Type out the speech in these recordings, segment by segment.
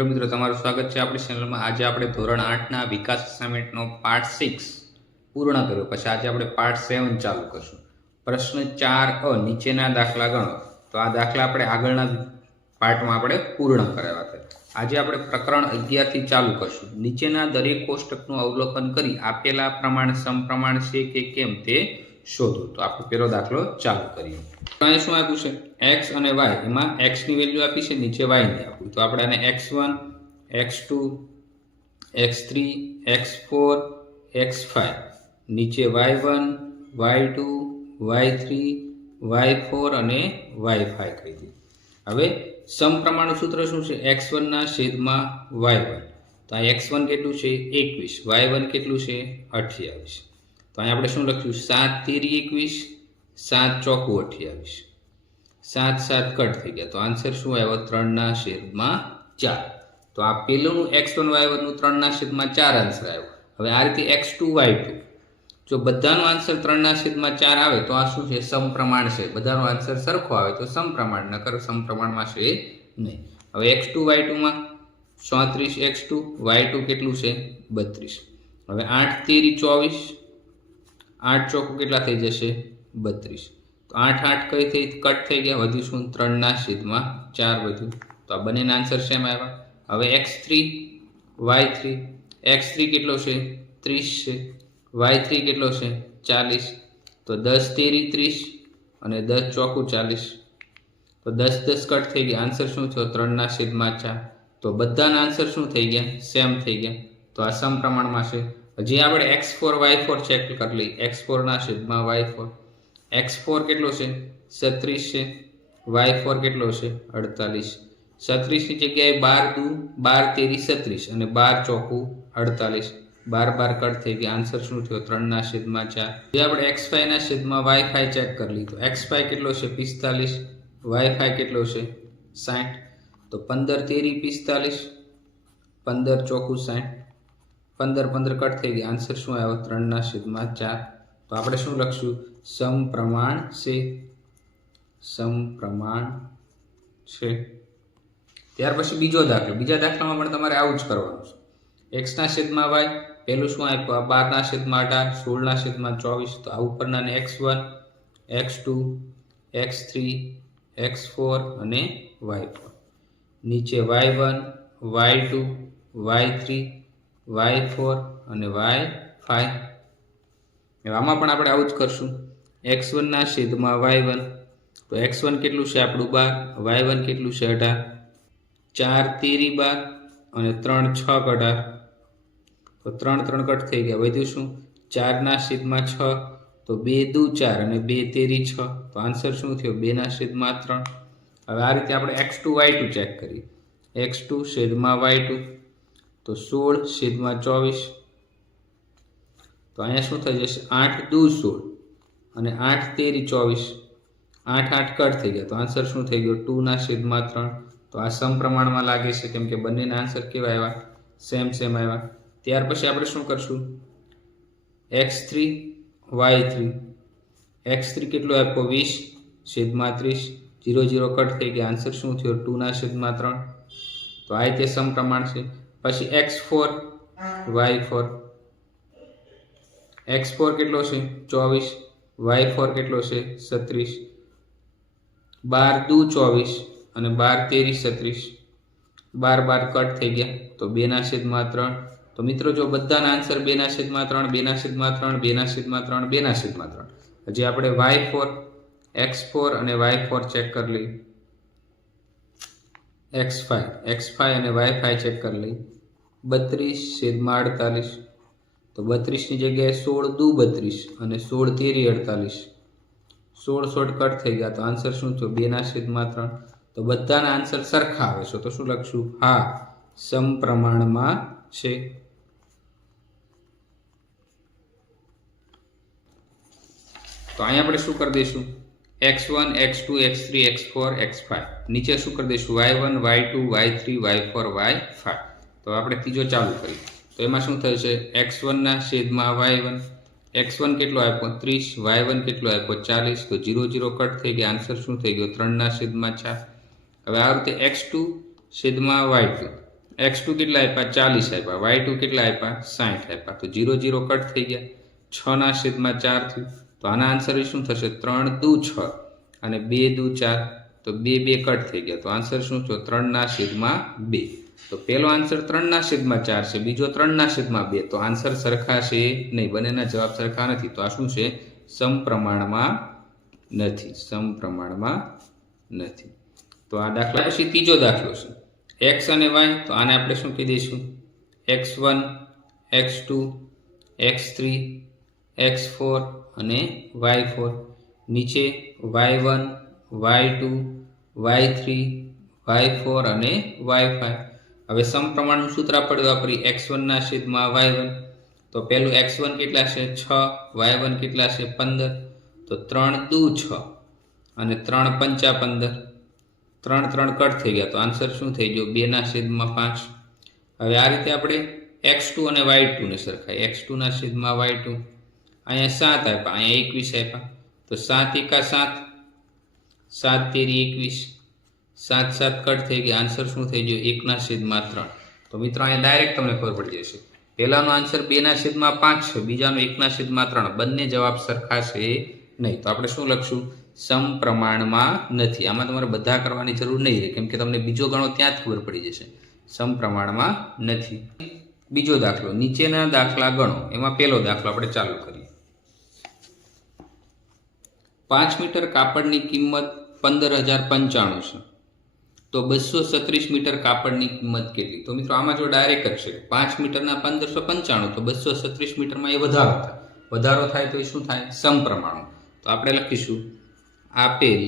Hello મિત્રો, તમારું સ્વાગત છે આપણી ચેનલમાં। આજે આપણે ધોરણ 8ના વિકાસ અસાઇનમેન્ટનો પાર્ટ 6 પૂર્ણ કર્યો। પછી આજે આપણે પાર્ટ 7 ચાલુ કરશું। પ્રશ્ન 4 નીચેના દાખલા ગણો। તો આ દાખલા આપણે આગળના પાર્ટમાં આપણે પૂર્ણ કરાવ્યા હતા। આજે આપણે પ્રકરણ 11 થી ચાલુ કરશું। નીચેના દરેક કોષ્ટકનું અવલોકન કરી આપેલા પ્રમાણ સમપ્રમાણ છે કે કેમ તે શોધો। તો આપણે પહેલો દાખલો ચાલુ કરીએ। તો અહીં શું આપ્યું છે? x અને y, એમાં x ની વેલ્યુ આપી છે, નીચે y ની આપી। તો આપણે આને x1 x2 x3 x4 x5 નીચે y1 y2 y3 y4 અને y5 કહી દીધું। હવે સમપ્રમાણનું સૂત્ર શું છે? x1 ના છેદમાં y1। તો આ x1 કેટલું છે? 21, y1 કેટલું છે? 28। તો અહીં આપણે શું લખ્યું? 7 તેરી 21, 7 ચોકું 28, 7 7 કટ થઈ ગયા। તો આન્સર શું આવ્યો? 3/4। તો આ પેલું x1 y1 નું 3/4 આન્સર આવ્યો। હવે આ રીતે x2 y2, જો બધાનો આન્સર 3/4 આવે તો આ શું છે? સમપ્રમાણ છે। બધાનો આન્સર સરખો આવે તો સમપ્રમાણ, નકર સમપ્રમાણમાં છે નહીં। હવે x2 y2 માં 34 x2, y2 કેટલું છે? 32। હવે 8 તેરી 24, 8 ચોકું કેટલા થઈ જશે? 32। તો 8 8 કઈ થઈ? કટ થઈ ગયા, વધ્યું શું? 3/4 વધ્યું। તો આ બંનેના આન્સર સેમ આવ્યા। હવે x3 y3, x3 કેટલો છે? 30 છે, y3 કેટલો છે? 40। તો 10 તેરી 30 અને 10 ચોકું 40। તો 10 10 કટ થઈ ગયા, આન્સર શું થયો? 3/4। તો બધાના આન્સર શું થઈ ગયા? સેમ થઈ ગયા। તો આ સમપ્રમાણમાં છે। હજી આપણે x4 y4 ચેક કરી લઈએ। x4 ના છેદમાં y4, x4 કેટલો છે? 36 છે, y4 કેટલો છે? 48। 36 ની જગ્યાએ 12 દુ 12 તેરી 36 અને 12 ચોકું 48, 12 કટ થઈ ગયા, આન્સર શું થયો? 3/4। જે આપણે x5 ના છેદમાં y5 ચેક કરી લઈએ। તો x5 કેટલો છે? 45, y5 કેટલો છે? 60। તો 15 તેરી 45, 15 ચોકું 60, 15 કટ થઈ ગયા, આન્સર શું આવ્યો? 3/4। તો આપણે શું લખશું? સમપ્રમાણ છે, સમપ્રમાણ છે। ત્યાર પછી બીજો દાખલો। બીજા દાખલામાં પણ તમારે આવું જ કરવાનું છે। x ના છેદમાં y, પહેલું શું આપ્યું? 12 ના છેદમાં 18, 16 ના છેદમાં 24। તો આ ઉપરના ને x1 x2 x3 x4 અને y4, નીચે y1 y2 y3 y4 અને y5। આમાં પણ આપણે આવું જ કરશું। x1 ના છેદમાં y1, તો x1 કેટલું છે આપણું? 12, y1 કેટલું છે? 18, 4 તેરી 12 અને 3 6 18। તો 3 3 કટ થઈ ગયા, વધ્યું શું? 4 ના છેદમાં 6, તો 2 દુ 4 અને 2 તેરી 6। તો આન્સર શું થયો? 2/3। હવે આ રીતે આપણે x2 y2 ચેક કરીએ। x2 છેદમાં y2, તો 16 છેદમાં 24। તો અહીંયા શું થઈ જશે? 8 દુ 16 અને 8 તેરી 24, 8 8 કટ થઈ ગયા। તો આન્સર શું થઈ ગયો? 2/3। તો આ સમપ્રમાણમાં લાગે છે, કેમ કે બંનેના આન્સર કેવા આવ્યા? સેમ સેમ આવ્યા। ત્યાર પછી આપણે શું કરશું? x3 y3, x3 કેટલો આપ્યો? 20 છેદમાં 30, 0 0 કટ થઈ ગયા, આન્સર શું થયો? 2/3। તો આ રીતે સમપ્રમાણ છે। પછી x4 y4, x4 કેટલો છે? 24, y4 કેટલો છે? 36, 12 દુ 24 અને 12 તેરી 36, 12 કટ થઈ ગયા। તો 2/3। તો મિત્રો જો બધાના આન્સર 2/3 2/3 2/3 2/3। હજી આપણે y4 x4 અને y4 ચેક કરી લઈએ। x5 અને y5 ચેક કરી લઈએ। 32 છેદમાં 48, તો 32 ની જગ્યાએ 16 દુ 32 અને 16 તેરી 48, 16 16 કટ થઈ ગયા। તો આન્સર શું થયો? 2/3। તો બધાના આન્સર સરખા આવે છે, તો શું લખશું? હા, સમપ્રમાણમાં છે। તો અહીંયા આપણે શું કરી દઈશું? x1 x2 x3 x4 x5 નીચે શું કરી દઈશું? y1 y2 y3 y4 y5। તો આપણે ત્રીજો ચાલુ કરીએ। તો એમાં શું થયું છે? x1 ના છેદમાં y1, x1 કેટલો આપ્યો? 30, y1 કેટલો આપ્યો? 40। તો 0 0 કટ થઈ ગયા, આન્સર શું થઈ ગયો? 3/4। હવે આ રીતે x2 છેદમાં y2, x2 કેટલા આપ્યા 40 આપ્યા, y2 કેટલા આપ્યા 60 આપ્યા, તો 0 0 કટ થઈ ગયા, 6 ના છેદમાં 4 થયું, તો આના આન્સર શું થશે 3 દુ 6 અને 2 દુ 4, તો 2 2 કટ થઈ ગયા, તો આન્સર શું થયો 3 ના છેદમાં 2. તો પહેલો આન્સર 3 ના છેદમાં 4 છે, બીજો 3 ના છેદમાં 2, તો આન્સર સરખા છે નહીં, બંનેના જવાબ સરખા નથી, તો આ શું છે સમપ્રમાણમાં નથી, સમપ્રમાણમાં નથી. તો આ દાખલા પછી ત્રીજો દાખલો છે x અને y, તો આને આપણે શું કહી દઈશું x1 x2 x3 x4 અને y4, નીચે y1 y2 y3 y4 અને y5. હવે સમપ્રમાણનું સૂત્ર આપણે વાપરી x1 ના છેદમાં y1, તો પહેલું x1 કેટલા છે 6, y1 કેટલા છે 15, તો 3 દુ 6 અને 3 પંચા 15, 3 3 કટ થઈ ગયા, તો આન્સર શું થઈ ગયો 2 ના છેદમાં 5. હવે આ રીતે આપણે x2 અને y2 ને સરખાય, x2 ના છેદમાં y2, અહીંયા 7 આપ્યા, અહીંયા 21 આપ્યા, તો 7 એકા 7, 7 તેરી 21, 7 7 કટ થઈ ગયા, આન્સર શું થઈ ગયો 1 ના છેદમાં 3. તો મિત્રો અહીંયા ડાયરેક્ટ તમને ખબર પડી જશે, પહેલાનો આન્સર 2 ના છેદમાં 5 છે, બીજાનો 1 ના છેદમાં 3, બંને જવાબ સરખા છે નહીં. તો આપણે શું લખશું સમપ્રમાણમાં નથી. આમાં તમારે બધા કરવાની જરૂર નહીં રહે, કેમ કે તમને બીજો ગણો ત્યાં જ ખબર પડી જશે, સમપ્રમાણમાં નથી. બીજો દાખલો, નીચેના દાખલા ગણો, એમાં પહેલો દાખલો આપણે ચાલુ કરીએ. 5 મીટર કાપડની કિંમત 15,095 છે, તો 236 મીટર કાપડની કિંમત કેટલી? તો મિત્રો આમાં જો ડાયરેક્ટ જ છે, 5 મીટરના 1595, તો 236 મીટરમાં એ વધારો થાય, વધારો થાય તો એ શું થાય સમપ્રમાણ. તો આપણે લખીશું આપેલ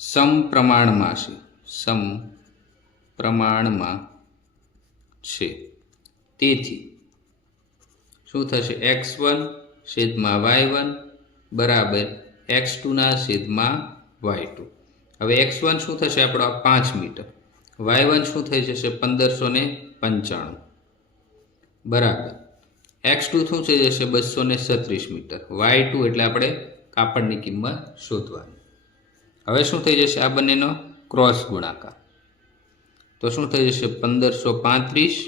સમપ્રમાણમાં છે, સમપ્રમાણમાં છે, તેથી શું થશે x1 છેદમાં y1 બરાબર x2 ના છેદમાં y2. હવે x1 શું થશે આપણો 5 મીટર, y1 શું થઈ જશે 1595 બરાબર x2 શું થઈ જશે 236 મીટર, y2 એટલે આપણે કાપડની કિંમત શોધવાની. હવે શું થઈ જશે આ બંનેનો ક્રોસ ગુણાકાર, તો શું થઈ જશે 1535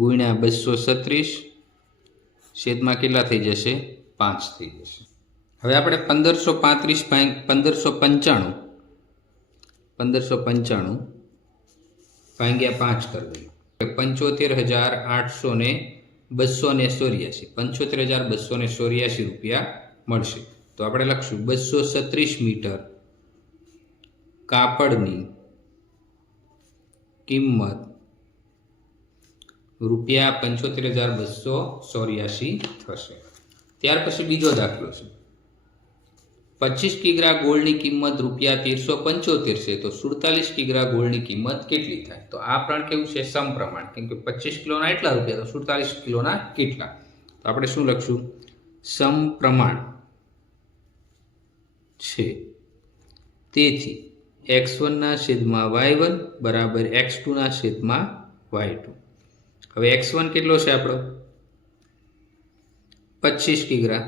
ગુણ્યા 236 છેદમાં કેટલા થઈ જશે 5 થઈ જશે. હવે આપણે 1595 ભાગ્યા 5 કરી દઈએ, 75,884 75,284 રૂપિયા મળશે. તો આપણે લખશું 236 મીટર કાપડની કિંમત રૂપિયા 75,284 થશે. ત્યાર પછી બીજો દાખલો છે, 25 કિગ્રા ગોળની કિંમત રૂપિયા 1375 છે, તો 47 કિગ્રા ગોળની કિંમત કેટલી થાય? તો આ પણ કેવું છે સમપ્રમાણ, કેમ કે 25 કિલોના એટલા રૂપિયા, તો 47 કિલોના કેટલા? તો આપણે શું લખશું સમપ્રમાણ છે, તેથી x1 ના છેદમાં y1 બરાબર x2 ના છેદમાં y2. હવે x1 કેટલો છે આપણો 25 કિગ્રા,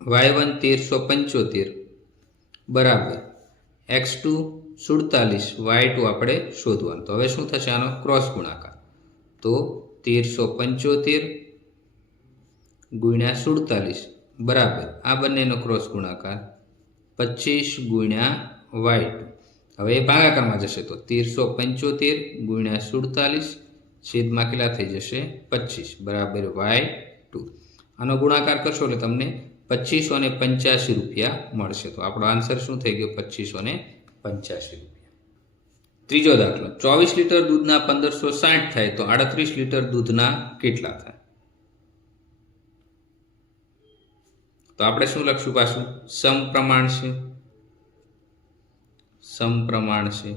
y1 1375 બરાબર x2 47, y2 આપણે શોધવાનું. તો હવે શું થશે આનો ક્રોસ ગુણાકાર, તો 1375 ગુણ્યા 47 બરાબર આ બંનેનો ક્રોસ ગુણાકાર 25 ગુણ્યા y2. હવે એ ભાગાકારમાં જશે, તો 1375 ગુણ્યા 47 છેદમાં કેટલા થઈ જશે 25 બરાબર y2. આનો ગુણાકાર કરશો એટલે તમને 2585 રૂપિયા મળશે. તો આપણો આન્સર શું થઈ ગયો 2585 રૂપિયા. ત્રીજો દાખલો, 24 લીટર દૂધના 1560 થાય, તો 38 લીટર દૂધના કેટલા થાય? તો આપણે શું લખશું પાછું સમપ્રમાણ છે, સમપ્રમાણ છે,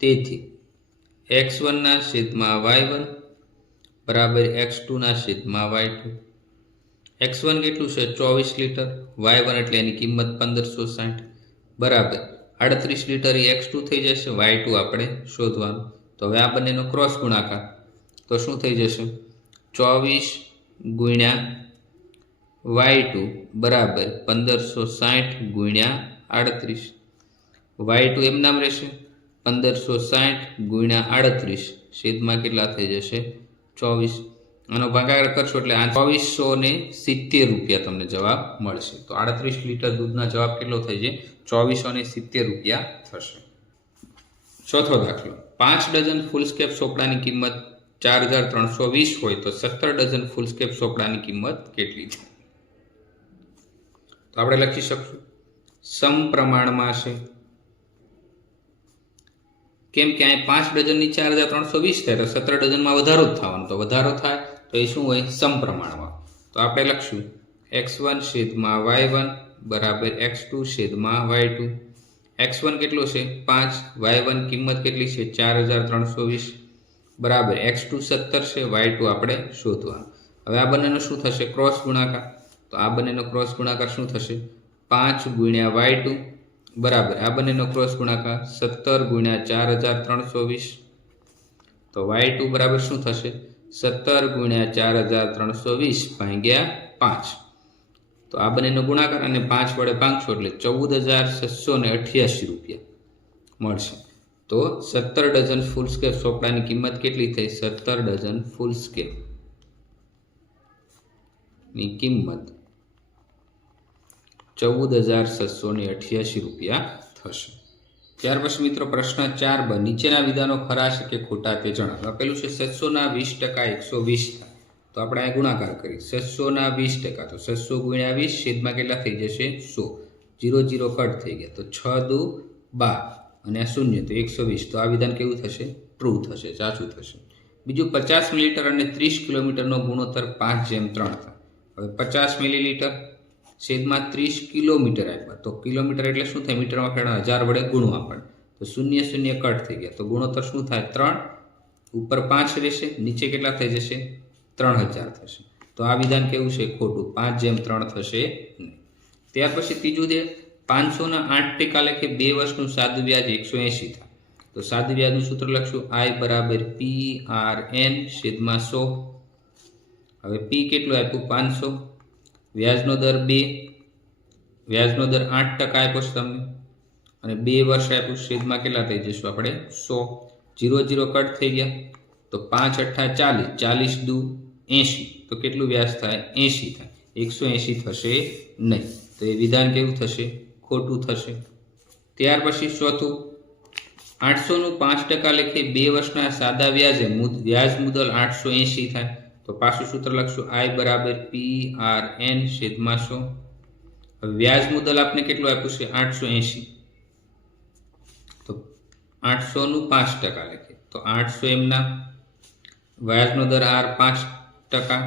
તેથી x1 ના છેદમાં y1 બરાબર x2 ના છેદમાં y2. x1 કેટલું છે 24 લીટર, y1 એટલે એની કિંમત 1560 બરાબર 38 લીટર એ x2 થઈ જશે, y2 આપણે શોધવાનું. તો હવે આ બંનેનો ક્રોસ ગુણાકાર, તો શું થઈ જશે 24 ગુણ્યા y2 બરાબર 1560 ગુણ્યા 38, y2 એમ નામ રહેશે 1560 ગુણ્યા 38 છેદમાં કેટલા થઈ જશે 24। આનો ભાગાકાર કરશો એટલે આ 2470 રૂપિયા તમને જવાબ મળશે। તો 38 લીટર દૂધના જવાબ કેટલો થઈ છે 2470 રૂપિયા થશે। ચોથો દાખલો 5 ડઝન ફૂલ સ્કેપ ચોપડાની કિંમત 4320 હોય તો 17 ડઝન ફૂલ સ્કેપ ચોપડાની કિંમત કેટલી છે? તો આપણે લખી શકશું સમપ્રમાણમાં છે, કેમ કે અહીં 5 ડઝનની 4320 થાય તો 17 ડઝનમાં વધારો જ થવાનો, તો વધારો થાય તો એ શું હોય સમપ્રમાણમાં। તો આપણે લખશું x1 છેદમાં y1 બરાબર x2 છેદમાં y2। x1 કેટલો છે 5, y1 કિંમત કેટલી છે 4320 બરાબર x2 17 છે, y2 આપણે શોધવાનું। હવે આ બંનેનો શું થશે ક્રોસ ગુણાકાર, તો આ બંનેનો ક્રોસ ગુણાકાર શું થશે 5 ગુણ્યા y2 બરાબર આ બંનેનો ક્રોસ ગુણાકાર 17 ગુણ્યા 4320, તો y2 બરાબર શું થશે 17 ગુણ્યા 4320 ભાગ્યા 5, તો આ બંનેનો ગુણાકાર અને 5 વડે ભાગશો એટલે 14688 રૂપિયા મળશે। તો 17 ડઝન ફૂલ સ્કેપ ચોપડાની કિંમત કેટલી થઈ 17 ડઝન ફૂલ સ્કેપ ની કિંમત 14688 રૂપિયા થશે। ત્યાર પછી મિત્રો પ્રશ્ન 4 બ નીચેના વિધાનો ખરા છે કે ખોટા તે જણાવો। પેલું છે 700 ના 20% 120 થાય, તો આપણે આ ગુણાકાર કરીએ 700 ના 20%, તો 700 ગુણ્યા 20 છેદમાં કેટલા થઈ જશે 100, 0 0 કટ થઈ ગયા, તો 6 દુ 12 અને આ 0 તો 120, તો આ વિધાન કેવું થશે ટ્રુ થશે, સાચું થશે। બીજું 50 મિલીલીટર અને 30 કિલોમીટરનો ગુણોત્તર 5:3 થાય। હવે 50 મિલીલીટર છેદમાં 30 કિલોમીટર આપ્યા, તો કિલોમીટર એટલે શું થાય મીટરમાં ફેરવા 1000 વડે ગુણવા પડે, તો 0 0 કટ થઈ ગયા, તો ગુણોત્તર શું થાય 3 ઉપર 5 રહેશે, નીચે કેટલા થઈ જશે 3000 થશે। તો આ વિધાન કેવું છે ખોટું, 5:3 થશે નહીં। ત્યાર પછી ત્રીજું છે 500 ના 8% લેખે 2 વર્ષનું સાદું વ્યાજ 180 થાય, તો સાદું વ્યાજનું સૂત્ર લખશું I બરાબર PRN છેદમાં 100। હવે P કેટલું આપ્યું 500, વ્યાજનો દર 2, વ્યાજનો દર 8% આપ્યો છે તમને, અને 2 વર્ષ આપ્યું, છેદમાં કેટલા થઈ જશું આપણે 100, 0 0 કટ થઈ ગયા, તો 5 8 40, 40 દુ 80, તો કેટલું વ્યાજ થાય 80 થાય, 180 થશે નહીં, તો એ વિધાન કેવું થશે ખોટું થશે। ત્યાર પછી ચોથું 800 નું 5% લેખે 2 વર્ષના સાદા વ્યાજે વ્યાજ મુદલ 880 થાય, તો પાછું સૂત્ર લખશું I બરાબર PRN છેદમાં 100। હવે વ્યાજ મુદલ આપણે કેટલું આપ્યું છે 880, તો 800 નું 5% લેખે, તો 800 એમના, વ્યાજનો દર R 5%,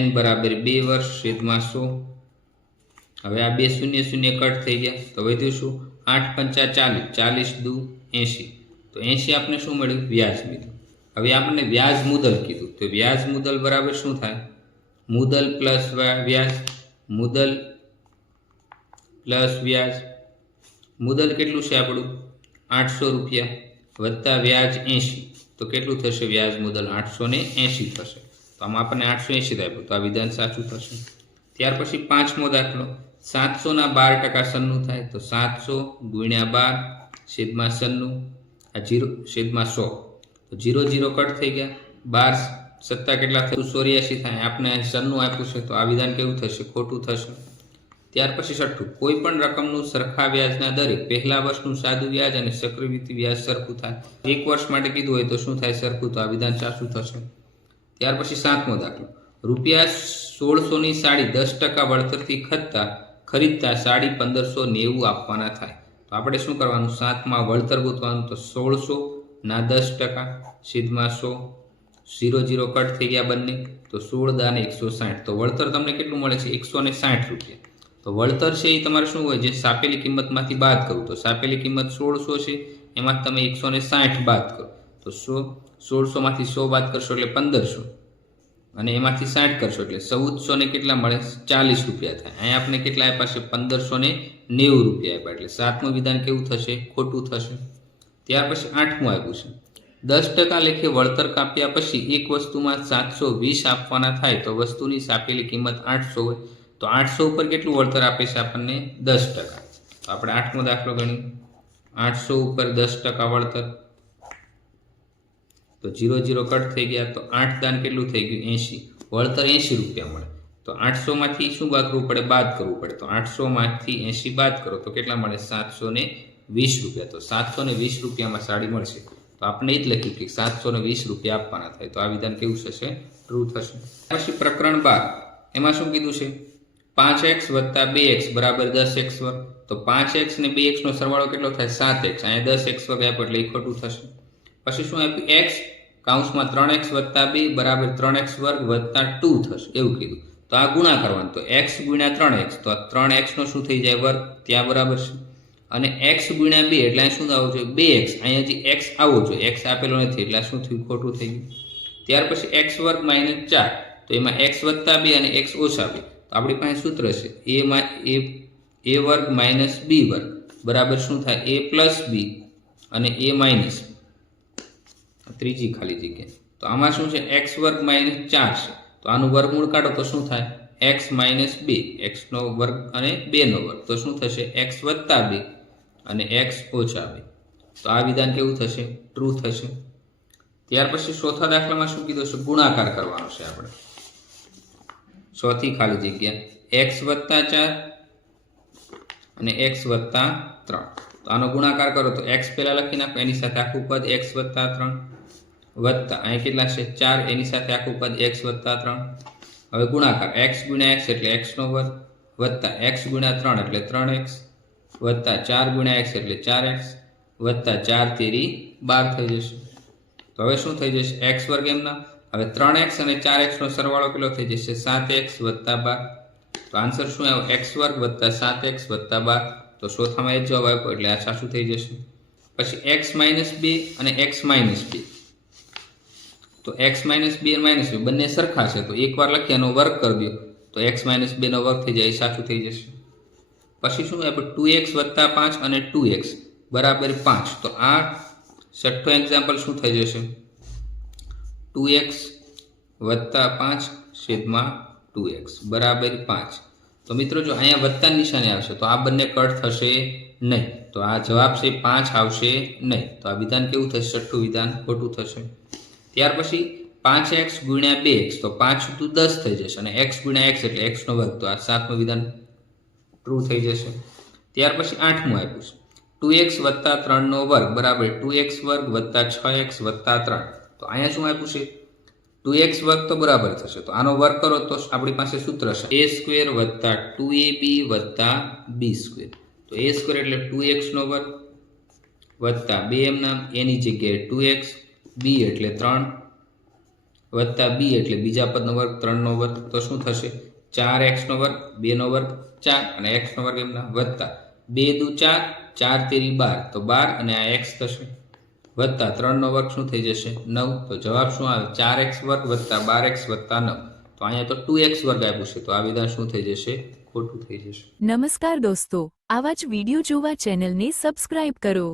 N બરાબર 2 વર્ષ છેદમાં 100। હવે આ 2 0 0 કટ થઈ ગયા, તો વધ્યું શું 8 5 40, 40 દુ 80, તો 80 આપણે શું મળ્યું વ્યાજ લીધું। હવે આપણને વ્યાજ મુદલ કીધું, તો વ્યાજ મુદલ બરાબર શું થાય મુદલ પ્લસ વ્યાજ, મુદલ પ્લસ વ્યાજ, મુદલ કેટલું છે આપણું 800 રૂપિયા વત્તા વ્યાજ 80, તો કેટલું થશે વ્યાજ મુદલ 880 થશે, તો આમાં આપણને 880 આપ્યું, તો આ વિધાન સાચું થશે। ત્યાર પછી પાંચમો દાખલો 700 ના 12% સન્નું થાય, તો 700 ગુણ્યા 12 છેદમાં સન્નું, આ 0 છેદમાં 100, તો 0 0 કટ થઈ ગયા, 12 સત્તા કેટલા થયું 84 થાય, આપણે સન્નું આપ્યું છે, તો આ વિધાન કેવું થશે ખોટું થશે। ત્યાર પછી છઠ્ઠું કોઈ પણ રકમનું સરખા વ્યાજના દરે પહેલા વર્ષનું સાદું વ્યાજ અને ચક્રવૃદ્ધિ વ્યાજ સરખું થાય, એક વર્ષ માટે કીધું હોય તો શું થાય સરખું, તો આ વિધાન સાચું થશે। ત્યાર પછી સાતમો દાખલો રૂપિયા 1600 ની સાડી 10% વળતરથી ખરીદતા સાડી 1590 આપવાના થાય, તો આપણે શું કરવાનું 7માં વળતર ગોતવાનું, તો 1600 ના 10% છેદમાં 100, 0 0 કટ થઈ ગયા બંને, તો 16 દાને 160, તો વળતર તમને કેટલું મળે છે 160 રૂપિયા। તો વળતર છે એ તમારે શું હોય જે સાપેલી કિંમતમાંથી બાદ કરવું, તો સાપેલી કિંમત 1600 છે, એમાં તમે 160 બાદ કરો, તો 1600 માંથી 100 બાદ કરશો એટલે 1500, અને એમાંથી 60 કરશો એટલે 1400 ને કેટલા મળે 40 રૂપિયા થાય। અહીંયા આપણે કેટલા આપ્યા છે 1590 રૂપિયા આપ્યા, એટલે સાતમું વિધાન કેવું થશે ખોટું થશે। ત્યાર પછી આઠમું આપ્યું છે 10% લેખે વળતર કાપ્યા પછી એક વસ્તુમાં 720 આપવાના થાય, તો વસ્તુની સાપેલી કિંમત 800 હોય, તો 800 ઉપર કેટલું વળતર આપે છે આપણને 10%, તો આપણે આઠમો દાખલો ગણીએ 800 ઉપર 10% વળતર, તો 0 0 કટ થઈ ગયા, તો 8 દાન કેટલું થઈ ગયું 80, વળતર 80 રૂપિયા મળે। તો 800 માંથી શું બાદ કરવું પડે, બાદ કરવું પડે, તો 800 માંથી 80 બાદ કરો તો કેટલા મળે 720 રૂપિયા। તો 720 રૂપિયામાં સાડી મળશે, તો આપણે એ જ લખ્યું કે 720 રૂપિયા આપવાના થાય। તો આ વિધાન કેવું થશે, ટ્રુ થશે। પછી પ્રકરણ 12 એમાં શું કીધું છે, 5x + 2x = 10x વર્ગ। તો 5x ને 2x નો સરવાળો કેટલો થાય 7x, અહીંયા 10x વર્ગ આપ્યો એટલે એ ખોટું થશે। પછી શું આપ્યું, x કૌંસમાં 3x + 2 = 3x વર્ગ વત્તા 2 થશે એવું કીધું। તો આ ગુણા કરવાનું, તો x × 3x, તો 3x નો શું થઈ જાય વર્ગ, ત્યાં બરાબર છે, અને x × 2 એટલે અહીં શું આવવું જોઈએ 2x, અહીંયા જે x આવવો જોઈએ, x આપેલો નથી એટલે શું થયું, ખોટું થઈ ગયું। ત્યાર પછી x વર્ગ - 4, તો એમાં x + 2 અને x - 2, તો આપણી પાસે સૂત્ર છે a વર્ગ - b વર્ગ બરાબર શું થાય a + b અને a માઇનસ ત્રીજી ખાલી જગ્યા, તો આમાં શું છે x વર્ગ - 4 છે, તો આનું વર્ગમૂળ કાઢો તો શું થાય x - 2, x નો વર્ગ અને 2 નો વર્ગ, તો શું થશે x + 2 અને x - 2। તો આ વિધાન કેવું થશે, ટ્રુ થશે। ત્યાર પછી ચોથા દાખલામાં શું કીધું છે, ગુણાકાર કરવાનો છે આપણે, ચોથી ખાલી જગ્યા x + 4 અને x + 3, તો આનો ગુણાકાર કરો તો x પહેલા લખી નાખો, એની સાથે આખું પદ x + 3 વત્તા અહીં કેટલા છે 4, એની સાથે આખું પદ x + 3। હવે ગુણાકાર x × x એટલે x નો વર્ગ વત્તા x × 3 એટલે 3x વત્તા 4 × x એટલે 4x વત્તા 4 તેરી 12 થઈ જશે। તો હવે શું થઈ જશે, x વર્ગ એમના, હવે 3x અને 4x નો સરવાળો કેટલો થઈ જશે 7x + 12। તો આન્સર શું આવ્યો, x વર્ગ વત્તા 7x વત્તા 12। તો ચોથામાં એ જવાબ આપ્યો એટલે આ સાચું થઈ જશે। પછી x - 2 અને x - 2, તો x - 2 અને -2 બંને સરખા છે, તો એકવાર લખી એનો વર્ગ કરી દો તો x - 2 નો વર્ગ થઈ જાય, એ સાચું થઈ જશે। પછી શું આપ્યું, 2x + 5 અને 2x = 5, તો આ છઠ્ઠો એક્ઝામ્પલ શું થઈ જશે, 2x + 5 / 2x = 5। તો મિત્રો જો અહીંયા વત્તા નિશાની આવશે તો આ બંને કટ થશે નહીં, તો આ જવાબ છે 5 આવશે નહીં। તો આ વિધાન કેવું થશે, છઠ્ઠું વિધાન ખોટું થશે। ત્યાર પછી 5x × 2x, તો 5 × 10 થઈ જશે, અને x × x એટલે x નો વર્ગ, તો આ સાતમું વિધાન ટ્રુ થઈ જશે। ત્યાર પછી આઠમું આપ્યું છે, 2x + 3 નો વર્ગ બરાબર 2x વર્ગ વત્તા 6x વત્તા 3, તો અહીંયા શું આપ્યું છે 2x વર્ગ તો બરાબર થશે, તો આનો વર્ગ કરો તો આપણી પાસે સૂત્ર છે a² વત્તા 2ab વત્તા b², તો a² એટલે 2x નો વર્ગ વત્તા 2 એમના એની જગ્યાએ 2x, b એટલે 3 વત્તા b એટલે બીજા પદનો વર્ગ 3 નો વર્ગ, તો શું થશે 4x નો વર્ગ 2 નો વર્ગ 4 અને x નો વર્ગ એમના વત્તા 2 દુ 4, 4 તેરી 12, તો 12 અને આ x થશે વત્તા 3 નો વર્ગ શું થઈ જશે 9। તો જવાબ શું આવે 4x વર્ગ વત્તા 12x વત્તા 9। તો અહીંયા તો 2x વર્ગ આપ્યું છે, તો આ વિધાન શું થઈ જશે, ખોટું થઈ જશે। નમસ્કાર દોસ્તો, આવા જ વિડિયો જોવા ચેનલને સબસ્ક્રાઇબ કરો।